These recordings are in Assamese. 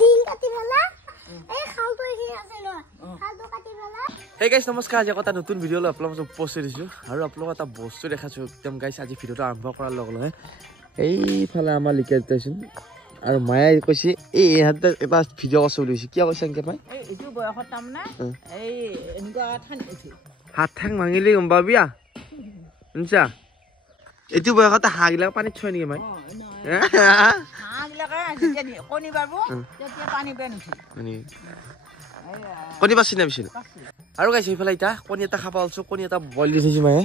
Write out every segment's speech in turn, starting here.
দিন কাটি ফেলা এই খালটো এখি আছে ন খালটো কাটি ফেলা হে গাইস নমস্কাৰ আজি এটা নতুন ভিডিঅ' লৈ আপোনালোকক উপস্থিত দিছো আৰু আপোনালোকক এটা বস্তু দেখাছো একদম গাইস আজি ভিডিঅ'টো আৰম্ভ কৰাৰ লগে এইফালে আমাৰ লিকেজ ষ্টেচন আৰু মায়ে কৈছে এই হাতে এটা ভিডিঅ' আছে বুলি কৈছে কি কৈছে এনেকে পাই এইটো বয়সত তামনা এই এনেকুৱা ঠান এইটো হাত ঠাং ভাঙিলি গম পাবি শুনছা এইটো বয়সত হাঁহবিলাক পানীত থৈ নেকি মাই হাঁহবিলাকে যেতিয়া কণী পাৰিব তেতিয়া পানী বেয়া নুঠে কণী পাছি নাবিছিল আৰু গাইছে এইফালে এতিয়া কণী এটা খাব আলছো কণী এটা বইল দি থৈছে মায়ে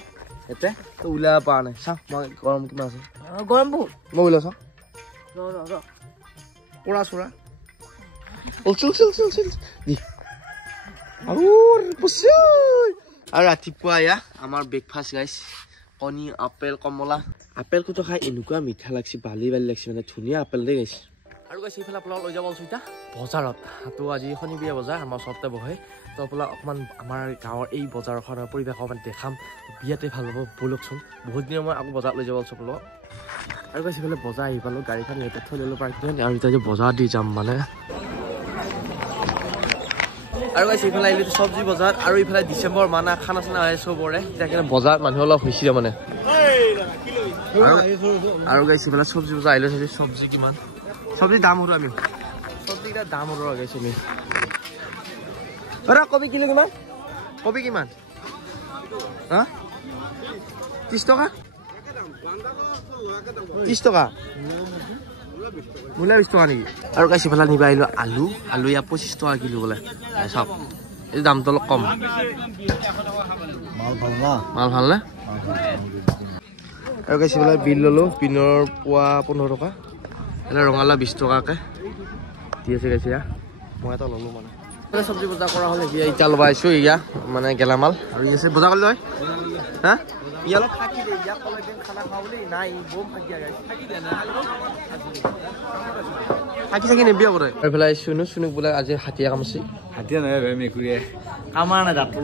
এতে তো ওলাব পৰা নাই চাওঁ মই গৰম কিমান আছে গৰম বহুত মই ওলাই চাওঁ ৰ পৰা চোৰা দি আৰু ৰাতিপুৱা এয়া আমাৰ ব্ৰেকফাষ্ট গাইছ কণী আপেল কমলা আপেলটোতো খাই এনেকুৱা মিঠা লাগছে বালি লাগছে মানে ধুনীয়া আপেল দেই গাইছে আৰু গাইছে এইফালে আপোনালোক লৈ যাব আছো এতিয়া বজাৰত তো আজি শনিবৰীয়া বজাৰ আমাৰ ওচৰতে বহে তো আপোনালোক অকণমান আমাৰ গাঁৱৰ এই বজাৰখনৰ পৰিৱেশ অকণমান দেখাম বিয়াতে ভাল হ'ব ব'লকচোন বহুত দিনৰ মই আকৌ বজাৰত লৈ যাব আছো আপোনালোক আৰু গাইছে এইফালে বজাৰ আহি পালোঁ গাড়ীখন ইয়াতে থৈ ল'লোঁ পাৰ্কিং আৰু এতিয়া যে বজাৰ দি যাম মানে আৰু গাইছে এইফালে আহিলে চব্জি বজাৰ আৰু এইফালে ডিচেম্বৰ মানা খানা চানা আহে চবৰে এতিয়া বজাৰত মানুহ অলপ হৈছিলে মানে আৰু গাইছে এইফালে চব্জি বজাৰ আহিলে চাইছে চব্জি কিমান চব্জি দাম সৰু আমি চব্জিকেইটা দাম সৰু গাইছে আমি কবি কিলো কিমান কবি কিমান হা 30 টকা 30 টকা মূলা 20 টকা নেকি আৰু গাইছে এইফালে নিব আহিলোঁ আলু ইয়াত 25 টকা কিলো বোলে চাওক এই দামটো অলপ কম মাল ভাল নে আৰু গাইছে এইফালে বিল ল'লোঁ পিনৰ পোৱা 15 টকা এনে ৰঙালাও 20 টকাকৈ দি আছে গাইছে ইয়া মই এটা ল'লোঁ মানে চব্জি বজাৰ কৰা হ'ল এতিয়া ল'ব আহিছোঁ ইয়া মানে গেলামাল আৰু আছে বজাৰ কৰিলোঁ হয় হা ইয়াত অলপ থাকি দে ইয়াত ক'লে দিন খানা খাওঁ বুলি নাই বম থাকি থাকি নিবিয়া কৰে এইফালে চুনুক বোলে আজি হাতীয়া কামছে হাতীয়া নহয় মেকুৰীয়ে আমাৰ নাই দাঁত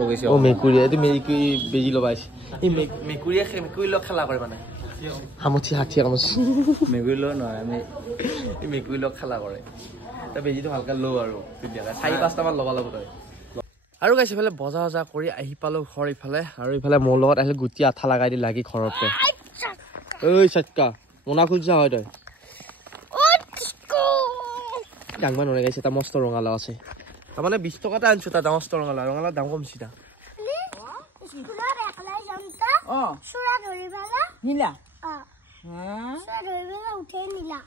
লগাইছে মেকুৰীয়ে এইটো মেকুৰী বেজি লগাইছে এই মেকুৰীয়ে লগ খেলা কৰে মানে সামুঠি হাতীয়া কামছে মেকুৰী লগ নহয় আমি এই মেকুৰী লগ খেলা কৰে তাৰ বেজিটো ভালকৈ লওঁ আৰু 4-5টামান ল'ব লাগিব তই আৰু গাইছে এইফালে বজাৰ কৰি আহি পালোঁ ঘৰ ইফালে আৰু ইফালে মোৰ লগত আহিলে গুটি আঠা লগাই দি লাগি ঘৰতে ঐ চাটকা মোনা খুজিছা হয় তই ডাঙৰ নৰে গাইছে এটা মস্ত ৰঙালাও আছে তাৰমানে 20 টকাতে আনিছোঁ তাত মস্ত ৰঙালাও দাম কমছি তা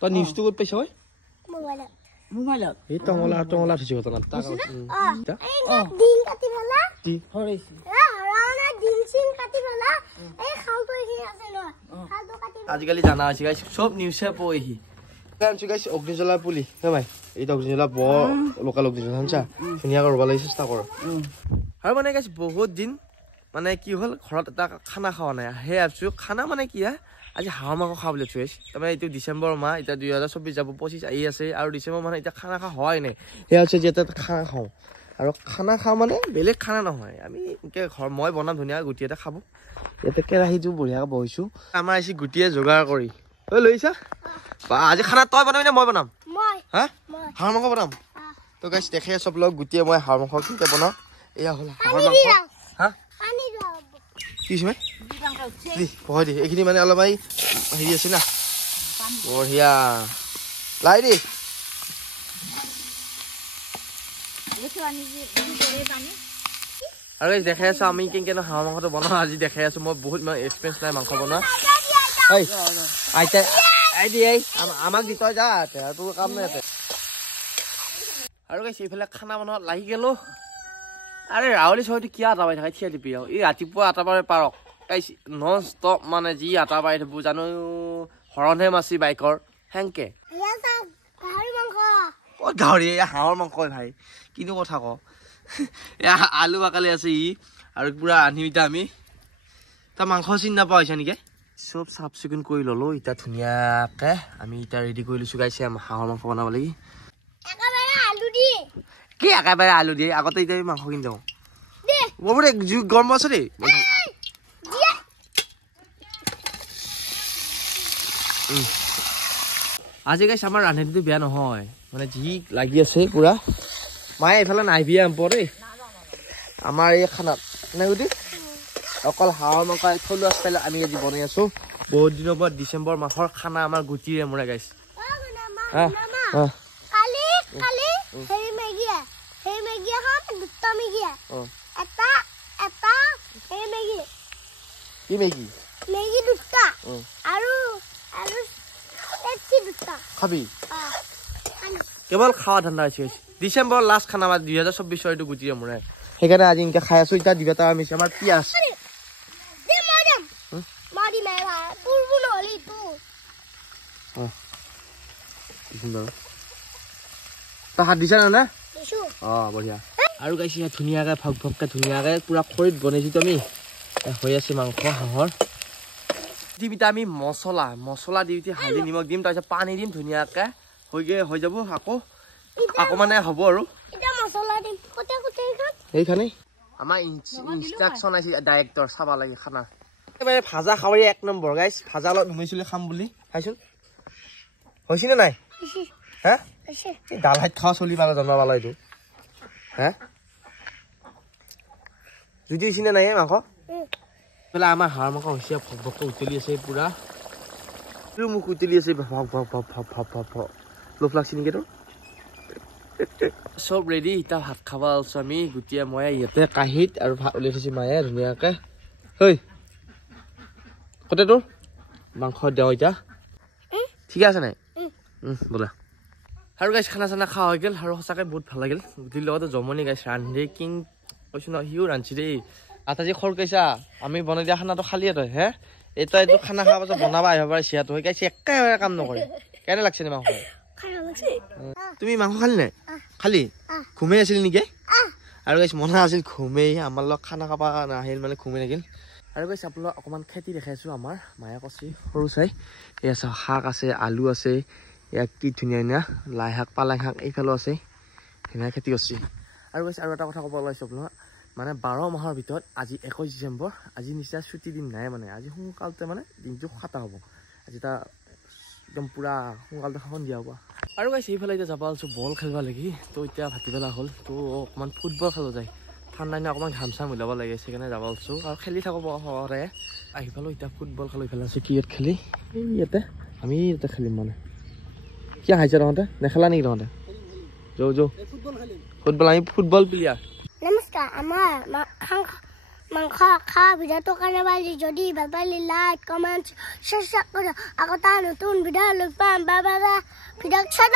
তই নিউজটো ক'ত পাইছ হয় মোবাইলত এই টঙলা থৈছে ঘটনা দিন কাটি ফেলা হৰিছে দিন চিন কাটি ফেলা এই খালটো এখি আছে ন খালটো কাটি আজিকালি জানা হৈছে গাইছে চব নিউজে পঢ়ি আনছো গাইছে অগ্নিজ্বলাৰ পুলি ভাই এইটো অগ্নিজ্বলা বৰ লোকেল অগ্নিজ্বলা জানছা ধুনীয়াকৈ ৰুবলৈ চেষ্টা কৰ আৰু মানে গাইছে বহুত দিন মানে কি হ'ল ঘৰত এটা খানা খোৱা নাই সেই ভাবিছোঁ খানা মানে কি আজি হাঁহৰ মাংস খাওঁ বুলি থৈ আহিছে তাৰমানে এইটো ডিচেম্বৰ মাহ এতিয়া 2024 যাব 25 আহি আছে আৰু ডিচেম্বৰ মাহ এতিয়া খানা খোৱা হোৱাই নাই সেয়া হৈছে যিহেতু খানা খাওঁ আৰু খানা খাওঁ মানে বেলেগ খানা নহয় আমি এনেকৈ মই বনাম ধুনীয়াকৈ গুটি এটা খাব ইয়াতে কেৰাহীটো বঢ়িয়াকৈ বহিছোঁ আমাৰ আহিছে গুটিয়ে যোগাৰ কৰি ঐ লৈছা আজি খানা তই বনাবি নে মই বনাম হা হাঁহৰ মাংস বনাম তো গাইছ দেখে চব লগ গুটিয়ে মই হাঁহৰ মাংস কেতিয়া বনাওঁ এয়া হ'ল হাঁহৰ মাংস হা কি হৈছে পঢ়াই দি এইখিনি মানে অলপ হেৰি আছে না বঢ়িয়া লাই দি আৰু দেখাই আছো আমি কেনেকৈ হাঁহৰ মাংসটো বনাওঁ আজি দেখাই আছো মই বহুত ইমান এক্সপিৰিয়েঞ্চ নাই মাংস বনোৱা আমাক দি তই যা তোৰ কাম নাই ইয়াতে আৰু গাইছে এইফালে খানা বনোৱাত লাগি গ'লো আৰে ৰাহুলী চহৰটো কি আটা পাই থাকে থিয়া টিপি আৰু এই ৰাতিপুৱা আটা পাৰি পাৰক গাইছে নন ষ্টপ মানে যি আটা পাৰি থাকোঁ জানো হৰণহে মাছি বাইকৰ হেংকে গাহৰি হাঁহৰ মাংস ভাই কিনো কথা ক আলু বাকালি আছে আৰু পুৰা আনিম এতিয়া আমি তাৰ মাংস চিনি নাপোৱা হৈছে নেকি চব চাফ চিকুণ কৰি ল'লোঁ এতিয়া ধুনীয়াকৈ আমি এতিয়া ৰেডি কৰি লৈছোঁ গাইছে হাঁহৰ মাংস বনাব লাগি কি একেবাৰে আলু দিয়ে আগতে এতিয়া মাংস কিনি যাওঁ বহুত গৰম আছে দেই আজি গাইছ আমাৰ ৰান্ধনীটো বেয়া নহয় মানে যি লাগি আছে পুৰা মায়ে এইফালে নাইবি দেই আমাৰ এই খানাত নে গুটি অকল হাঁহৰ মাংস থলুৱা ষ্টাইলত আমি আজি বনাই আছো বহুত দিনৰ পৰা ডিচেম্বৰ মাহৰ খানা আমাৰ গুটিৰে মৰা গাইছ কালি হেৰি মেগী এখন দুটা মেগী এটা হেৰি মেগী কি মেগী দুটা আৰু দুটা খাবি কেৱল খাৱা ধান্দা হৈছে ডিচেম্বৰ লাষ্ট খানা আমাৰ 2024 এইটো গুটিৰে মৰা সেইকাৰণে আজি এনেকৈ খাই আছো এতিয়া দিবা তাৰ মিছে আমাৰ পিঁয়াজ তই হাত দিছা না বঢ়িয়া আৰু গাইছে ধুনীয়াকৈ ভক ভককৈ ধুনীয়াকৈ পুৰা খৰিত বনাইছোঁ আমি হৈ আছে মাংস হাঁহৰ দিম এতিয়া আমি মছলা দি উঠি হালধি নিমখ দিম তাৰপিছত পানী দিম ধুনীয়াকৈ হৈ যাব আকৌ মানে হ'ব আৰু সেইখানে আমাৰ ইনষ্ট্ৰাকশ্যন আছে ডাইৰেক্টৰ চাব লাগে খানা একেবাৰে ভাজা খাৱৰী 1 নম্বৰ গাইছ ভাজা অলপ নুমাইছিলোঁ খাম বুলি খাইছোন হৈছেনে নাই হা ডাল হাত খাওয়া চলি পালে জন্ম পালা এইটো হা যদি হৈছেনে নাই মাংস পেলা আমাৰ হাঁহৰ মাংস হৈছে ভক ভককৈ উতলি আছে পুৰা মুখ উতলি আছে ভক লোভ লাগছে নেকি তোৰ চব ৰেডি এতিয়া ভাত খাব আছো আমি গুটিয়ে মই ইয়াতে কাঁহীত আৰু ভাত উলিয়াই থৈছে মায়ে ধুনীয়াকৈ হৈ কতে তোৰ মাংস দেওঁ এতিয়া ঠিক আছে নাই বোলা আৰু গাইছ খানা চানা খোৱা হৈ গ'ল আৰু সঁচাকৈ বহুত ভাল লাগিল গুটিৰ লগতে জমনি গাইছ ৰান্ধি কিং কৈছোঁ ন সিও ৰান্ধিছে দেই আটা যি খৰ কৈছা আমি বনাই দিয়া খানাটো খালিয়ে তই হে এতিয়া এইটো খানা খোৱাৰ পাছত বনাবা আহিব পাৰে চিয়াটো হৈ গাইছে একেবাৰে কাম নকৰে কেনে লাগছে নে মাংস তুমি মাংস খালি নাই খালি ঘুমেই আছিল নেকি আৰু গাইছ মনা আছিল ঘুমেই আমাৰ লগত খানা খাব নাহিল মানে ঘুমেই থাকিল আৰু গাইছ আপোনালোক অকণমান খেতি দেখাইছোঁ আমাৰ মায়ে কৈছে সৰু চাই এয়া চাওক শাক আছে আলু আছে এয়া কি ধুনীয়া ধুনীয়া লাই শাক পালেং শাক এইফালেও আছে ধুনীয়া খেতি কৰিছে আৰু গাইছ আৰু এটা কথা ক'ব ওলাইছোঁ আপোনাক মানে 12 মাহৰ ভিতৰত আজি 21 ডিচেম্বৰ আজি নিচিনা ছুটি দিন নাই মানে আজি সোনকালতে মানে দিনটো খাটা হ'ব আজি এটা একদম পুৰা সোনকালতে সন্ধিয়া হ'ব আৰু গাইছ এইফালে এতিয়া যাব আছোঁ বল খেলিব লাগি তো এতিয়া ভাটিবেলা হ'ল তো অকণমান ফুটবল খেলো যায় ঠাণ্ডা দিনা অকণমান ঘাম চাম ওলাব লাগে সেইকাৰণে যাব আছোঁ আৰু খেলি থাকোঁ সৰে আহি পালোঁ এতিয়া ফুটবল খেলোঁ ইফালে আছোঁ ক্ৰিকেট খেলি এই ইয়াতে আমি ইয়াতে খেলিম মানে কি আহিছে তহঁতে নেখেলা নেকি তহঁতে যৌ ফুটবল আমি ফুটবল প্লেয়াৰ নমস্কাৰ আমাৰ মাংস খোৱা ভিডিঅ'টোৰ কাৰণে পালি যদি ভাল পালি লাইক কমেণ্ট শ্বেয়াৰ কৰক আকৌ তাৰ নতুন ভিডিঅ' লৈ পাম বাবা ভিডিঅ' চাই